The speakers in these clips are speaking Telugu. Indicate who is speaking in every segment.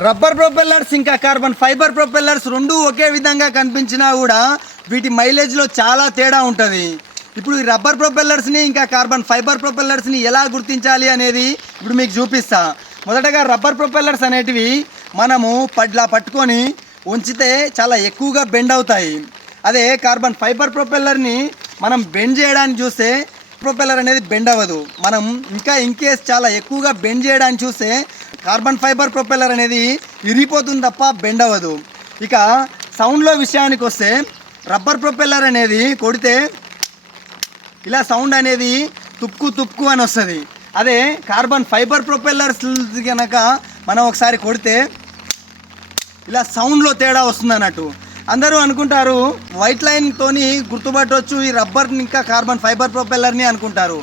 Speaker 1: రబ్బర్ ప్రొపెల్లర్స్ ఇంకా కార్బన్ ఫైబర్ ప్రొపెల్లర్స్ రెండు ఒకే విధంగా కనిపించినా కూడా వీటి మైలేజ్లో చాలా తేడా ఉంటుంది. ఇప్పుడు ఈ రబ్బర్ ప్రొపెల్లర్స్ని ఇంకా కార్బన్ ఫైబర్ ప్రొపెల్లర్స్ని ఎలా గుర్తించాలి అనేది ఇప్పుడు మీకు చూపిస్తా. మొదటగా రబ్బర్ ప్రొపెల్లర్స్ అనేటివి మనము పడ్లా పట్టుకొని ఉంచితే చాలా ఎక్కువగా బెండ్ అవుతాయి. అదే కార్బన్ ఫైబర్ ప్రొపెల్లర్ని మనం బెండ్ చేయడానికి చూస్తే ప్రొపెల్లర్ అనేది బెండ్ అవ్వదు. మనం ఇంకా ఇన్ కేస్ చాలా ఎక్కువగా బెండ్ చేయడానికి చూస్తే కార్బన్ ఫైబర్ ప్రొపెల్లర్ అనేది విరిగిపోతుంది తప్ప బెండ్ అవ్వదు. ఇక సౌండ్లో విషయానికి వస్తే రబ్బర్ ప్రొపెల్లర్ అనేది కొడితే ఇలా సౌండ్ అనేది తుక్కు తుక్కు అని వస్తుంది. అదే కార్బన్ ఫైబర్ ప్రొపెల్లర్స్ కనుక మనం ఒకసారి కొడితే ఇలా సౌండ్లో తేడా వస్తుంది అన్నట్టు. అందరూ అనుకుంటారు వైట్ లైన్తోని గుర్తుపట్టవచ్చు ఈ రబ్బర్ని ఇంకా కార్బన్ ఫైబర్ ప్రొపెల్లర్ని అనుకుంటారు.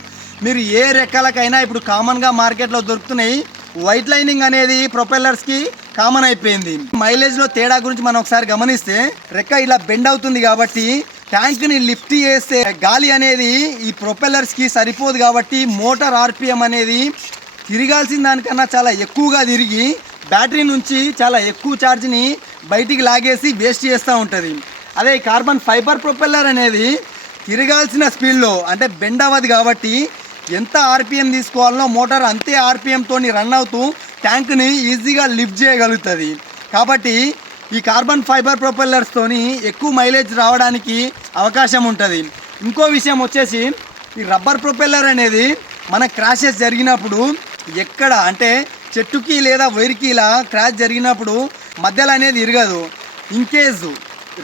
Speaker 1: మీరు ఏ రెక్కలకైనా ఇప్పుడు కామన్గా మార్కెట్లో దొరుకుతున్నాయి వైట్ లైనింగ్ అనేది ప్రొపెల్లర్స్కి కామన్ అయిపోయింది. మైలేజ్లో తేడా గురించి మనం ఒకసారి గమనిస్తే రెక్క ఇలా బెండ్ అవుతుంది కాబట్టి ట్యాంక్ని లిఫ్ట్ చేస్తే గాలి అనేది ఈ ప్రొపెల్లర్స్కి సరిపోదు కాబట్టి మోటార్ ఆర్పిఎం అనేది తిరగాల్సిన దానికన్నా చాలా ఎక్కువగా తిరిగి బ్యాటరీ నుంచి చాలా ఎక్కువ ఛార్జ్ని బయటికి లాగేసి వేస్ట్ చేస్తూ ఉంటుంది. అదే కార్బన్ ఫైబర్ ప్రొపెల్లర్ అనేది తిరగాల్సిన స్పీడ్లో అంటే బెండ్ అవ్వదు కాబట్టి ఎంత ఆర్పిఎం తీసుకోవాలనో మోటార్ అంతే ఆర్పిఎంతో రన్ అవుతూ ట్యాంక్ని ఈజీగా లిఫ్ట్ చేయగలుగుతుంది. కాబట్టి ఈ కార్బన్ ఫైబర్ ప్రొపెల్లర్స్తోని ఎక్కువ మైలేజ్ రావడానికి అవకాశం ఉంటుంది. ఇంకో విషయం వచ్చేసి ఈ రబ్బర్ ప్రొపెల్లర్ అనేది మన క్రాషెస్ జరిగినప్పుడు ఎక్కడ అంటే చెట్టుకి లేదా వైర్కి ఇలా క్రాష్ జరిగినప్పుడు మధ్యలో అనేది ఇరగదు ఇన్కేస్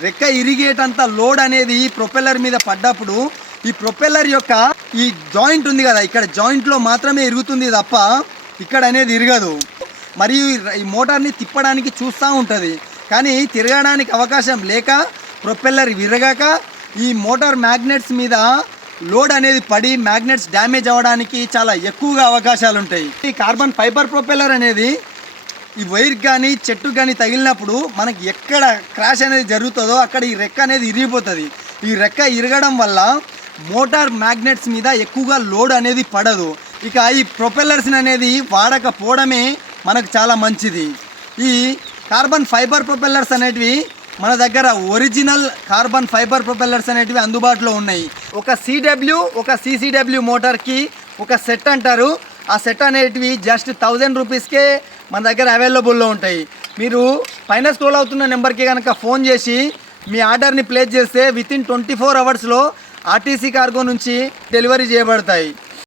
Speaker 1: రెక్క ఇరిగేటంత లోడ్ అనేది ప్రొపెల్లర్ మీద పడ్డప్పుడు ఈ ప్రొపెల్లర్ యొక్క ఈ జాయింట్ ఉంది కదా ఇక్కడ జాయింట్లో మాత్రమే ఇరుగుతుంది తప్ప ఇక్కడ అనేది ఇరగదు. మరియు ఈ మోటార్ని తిప్పడానికి చూస్తూ ఉంటుంది. కానీ తిరగడానికి అవకాశం లేక ప్రొపెల్లర్ విరగాక ఈ మోటార్ మ్యాగ్నెట్స్ మీద లోడ్ అనేది పడి మ్యాగ్నెట్స్ డ్యామేజ్ అవ్వడానికి చాలా ఎక్కువగా అవకాశాలు ఉంటాయి. ఈ కార్బన్ ఫైబర్ ప్రొపెల్లర్ అనేది ఈ వైర్ కానీ చెట్టు కానీ తగిలినప్పుడు మనకి ఎక్కడ క్రాష్ అనేది జరుగుతుందో అక్కడ ఈ రెక్క అనేది ఇరిగిపోతుంది. ఈ రెక్క ఇరగడం వల్ల మోటార్ మ్యాగ్నెట్స్ మీద ఎక్కువగా లోడ్ అనేది పడదు. ఇక ఈ ప్రొపెల్లర్స్ అనేది వాడకపోవడమే మనకు చాలా మంచిది. ఈ కార్బన్ ఫైబర్ ప్రొపెల్లర్స్ అనేటివి మన దగ్గర ఒరిజినల్ కార్బన్ ఫైబర్ ప్రొపెల్లర్స్ అనేటివి అందుబాటులో ఉన్నాయి. ఒక సిడబ్ల్యూ ఒక సిసిడబ్ల్యూ మోటార్కి ఒక సెట్ అంటారు. ఆ సెట్ అనేటివి జస్ట్ థౌజండ్ రూపీస్కే మన దగ్గర అవైలబుల్లో ఉంటాయి. మీరు పైన స్క్రోల్ అవుతున్న నెంబర్కి కనుక ఫోన్ చేసి మీ ఆర్డర్ని ప్లేస్ చేస్తే విత్ ఇన్ ట్వంటీ ఫోర్ అవర్స్లో ఆర్టీసీ కార్గో నుంచి డెలివరీ చేయబడతాయి.